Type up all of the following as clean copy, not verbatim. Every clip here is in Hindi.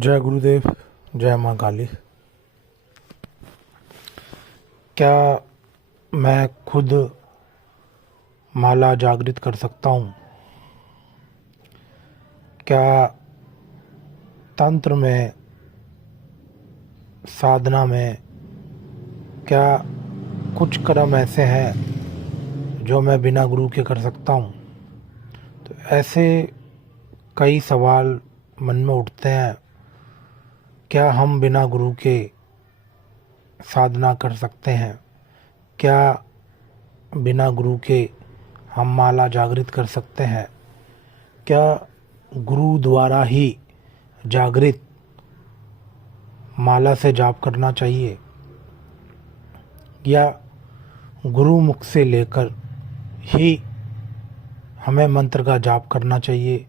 जय गुरुदेव। जय माँ काली। क्या मैं खुद माला जागृत कर सकता हूँ? क्या तंत्र में, साधना में, क्या कुछ कर्म ऐसे हैं जो मैं बिना गुरु के कर सकता हूँ? तो ऐसे कई सवाल मन में उठते हैं। क्या हम बिना गुरु के साधना कर सकते हैं? क्या बिना गुरु के हम माला जागृत कर सकते हैं? क्या गुरु द्वारा ही जागृत माला से जाप करना चाहिए, या गुरु मुख से लेकर ही हमें मंत्र का जाप करना चाहिए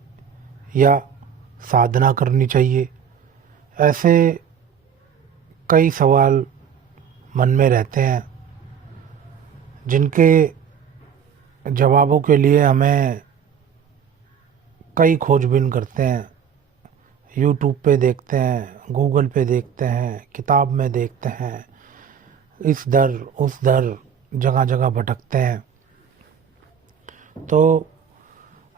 या साधना करनी चाहिए? ऐसे कई सवाल मन में रहते हैं, जिनके जवाबों के लिए हमें कई खोजबीन करते हैं। यूट्यूब पे देखते हैं, गूगल पे देखते हैं, किताब में देखते हैं, इस दर उस दर जगह जगह भटकते हैं। तो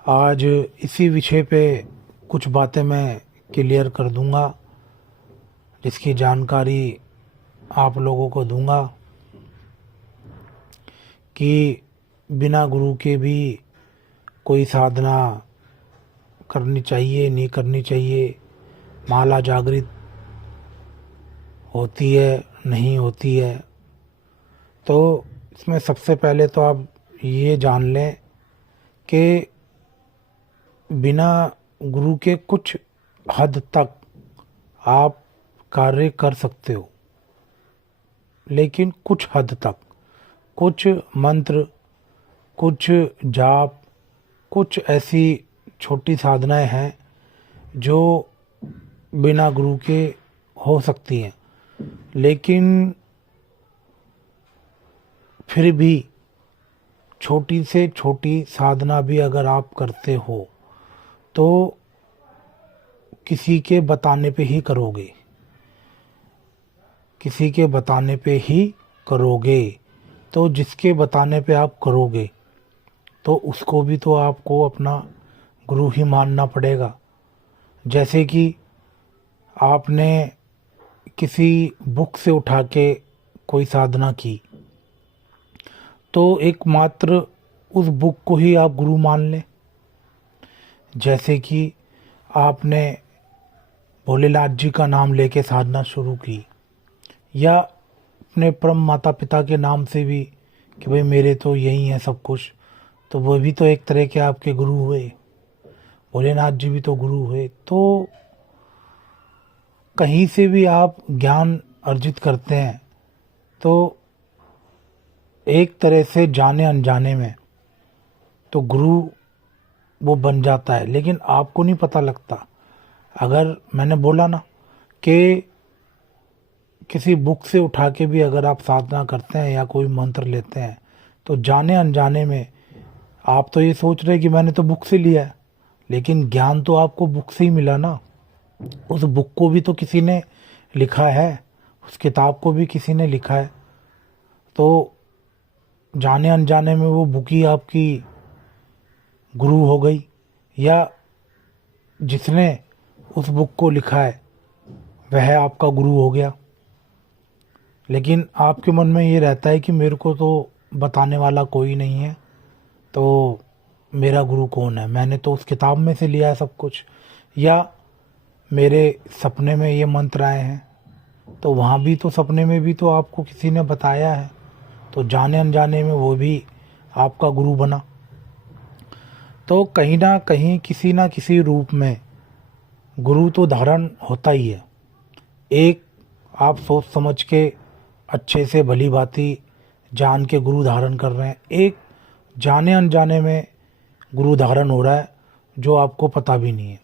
आज इसी विषय पे कुछ बातें मैं क्लियर कर दूंगा, जिसकी जानकारी आप लोगों को दूंगा कि बिना गुरु के भी कोई साधना करनी चाहिए, नहीं करनी चाहिए, माला जागृत होती है, नहीं होती है। तो इसमें सबसे पहले तो आप ये जान लें कि बिना गुरु के कुछ हद तक आप कार्य कर सकते हो, लेकिन कुछ हद तक। कुछ मंत्र, कुछ जाप, कुछ ऐसी छोटी साधनाएं हैं जो बिना गुरु के हो सकती हैं, लेकिन फिर भी छोटी से छोटी साधना भी अगर आप करते हो तो किसी के बताने पे ही करोगे, किसी के बताने पे ही करोगे। तो जिसके बताने पे आप करोगे तो उसको भी तो आपको अपना गुरु ही मानना पड़ेगा। जैसे कि आपने किसी बुक से उठा के कोई साधना की, तो एकमात्र उस बुक को ही आप गुरु मान लें। जैसे कि आपने भोलेनाथ जी का नाम लेके साधना शुरू की, या अपने परम माता पिता के नाम से भी कि भाई मेरे तो यही है सब कुछ, तो वो भी तो एक तरह के आपके गुरु हुए। भोलेनाथ जी भी तो गुरु हुए। तो कहीं से भी आप ज्ञान अर्जित करते हैं तो एक तरह से जाने अनजाने में तो गुरु वो बन जाता है, लेकिन आपको नहीं पता लगता। अगर मैंने बोला ना कि किसी बुक से उठा के भी अगर आप साधना करते हैं या कोई मंत्र लेते हैं, तो जाने अनजाने में आप तो ये सोच रहे हैं कि मैंने तो बुक से लिया है, लेकिन ज्ञान तो आपको बुक से ही मिला ना। उस बुक को भी तो किसी ने लिखा है, उस किताब को भी किसी ने लिखा है। तो जाने अनजाने में वो बुक ही आपकी गुरु हो गई, या जिसने उस बुक को लिखा है वह आपका गुरु हो गया। लेकिन आपके मन में ये रहता है कि मेरे को तो बताने वाला कोई नहीं है, तो मेरा गुरु कौन है? मैंने तो उस किताब में से लिया है सब कुछ, या मेरे सपने में ये मंत्र आए हैं, तो वहाँ भी तो सपने में भी तो आपको किसी ने बताया है। तो जाने अनजाने में वो भी आपका गुरु बना। तो कहीं ना कहीं किसी ना किसी रूप में गुरु तो धारण होता ही है। एक आप सोच समझ के अच्छे से भली भांति जान के गुरु धारण कर रहे हैं, एक जाने अनजाने में गुरु धारण हो रहा है जो आपको पता भी नहीं है।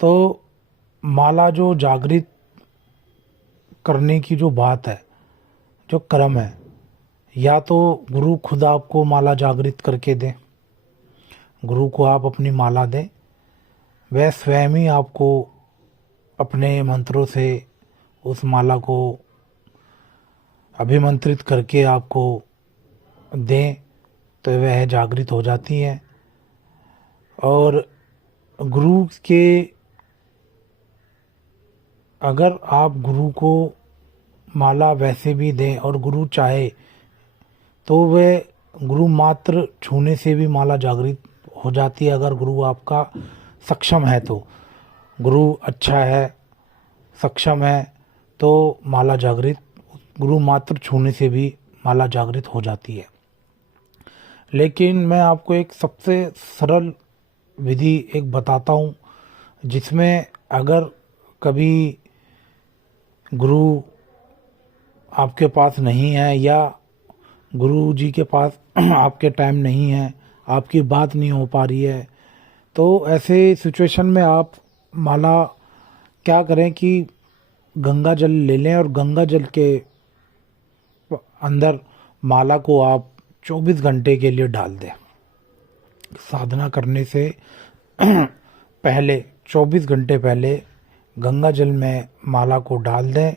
तो माला जो जागृत करने की जो बात है, जो क्रम है, या तो गुरु खुद आपको माला जागृत करके दें, गुरु को आप अपनी माला दें। वह स्वयं ही आपको अपने मंत्रों से उस माला को अभिमंत्रित करके आपको दें, तो वह जागृत हो जाती है। और गुरु के, अगर आप गुरु को माला वैसे भी दें और गुरु चाहे तो वह गुरु मात्र छूने से भी माला जागृत हो जाती है। अगर गुरु आपका सक्षम है तो, गुरु अच्छा है, सक्षम है, तो माला जागृत, गुरु मात्र छूने से भी माला जागृत हो जाती है। लेकिन मैं आपको एक सबसे सरल विधि एक बताता हूँ, जिसमें अगर कभी गुरु आपके पास नहीं है या गुरु जी के पास आपके टाइम नहीं है, आपकी बात नहीं हो पा रही है, तो ऐसे सिचुएशन में आप माला क्या करें कि गंगा जल ले लें और गंगा जल के अंदर माला को आप 24 घंटे के लिए डाल दें। साधना करने से पहले 24 घंटे पहले गंगा जल में माला को डाल दें,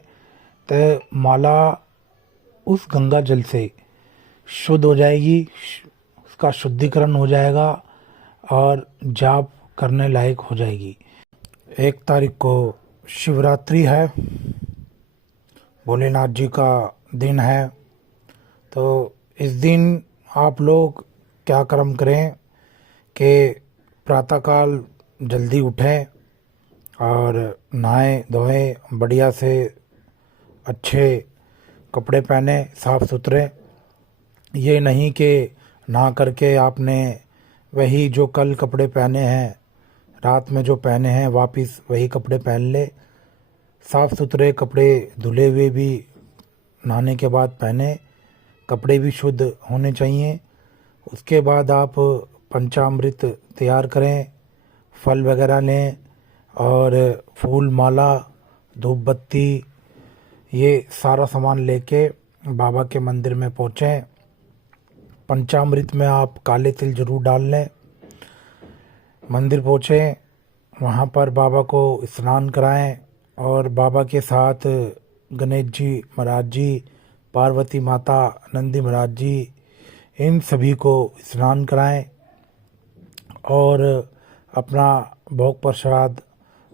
तो माला उस गंगा जल से शुद्ध हो जाएगी, उसका शुद्धिकरण हो जाएगा और जाप करने लायक हो जाएगी। 1 तारीख को शिवरात्रि है, भोलेनाथ जी का दिन है। तो इस दिन आप लोग क्या कर्म करें कि प्रातःकाल जल्दी उठें और नहाएं धोएं, बढ़िया से अच्छे कपड़े पहने, साफ़ सुथरे। ये नहीं कि नहा करके आपने वही जो कल कपड़े पहने हैं, रात में जो पहने हैं, वापस वही कपड़े पहन ले। साफ़ सुथरे कपड़े धुले हुए भी नहाने के बाद पहने, कपड़े भी शुद्ध होने चाहिए। उसके बाद आप पंचामृत तैयार करें, फल वगैरह लें और फूल माला, धूप बत्ती, ये सारा सामान लेके बाबा के मंदिर में पहुँचें। पंचामृत में आप काले तिल जरूर डाल लें। मंदिर पहुँचें, वहाँ पर बाबा को स्नान कराएं और बाबा के साथ गणेश जी महाराज जी, पार्वती माता, नंदी महाराज जी, इन सभी को स्नान कराएं और अपना भोग प्रसाद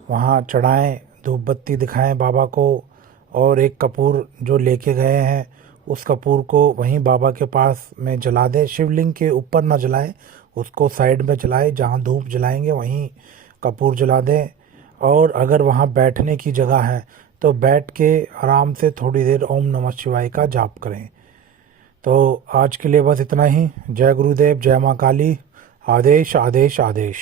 वहाँ चढ़ाएं, धूप बत्ती दिखाएं बाबा को। और एक कपूर जो लेके गए हैं उस कपूर को वहीं बाबा के पास में जला दें। शिवलिंग के ऊपर ना जलाएं, उसको साइड में जलाएं, जहाँ धूप जलाएंगे वहीं कपूर जला दें। और अगर वहाँ बैठने की जगह है तो बैठ के आराम से थोड़ी देर ओम नमः शिवाय का जाप करें। तो आज के लिए बस इतना ही। जय गुरुदेव, जय माँ काली। आदेश आदेश आदेश।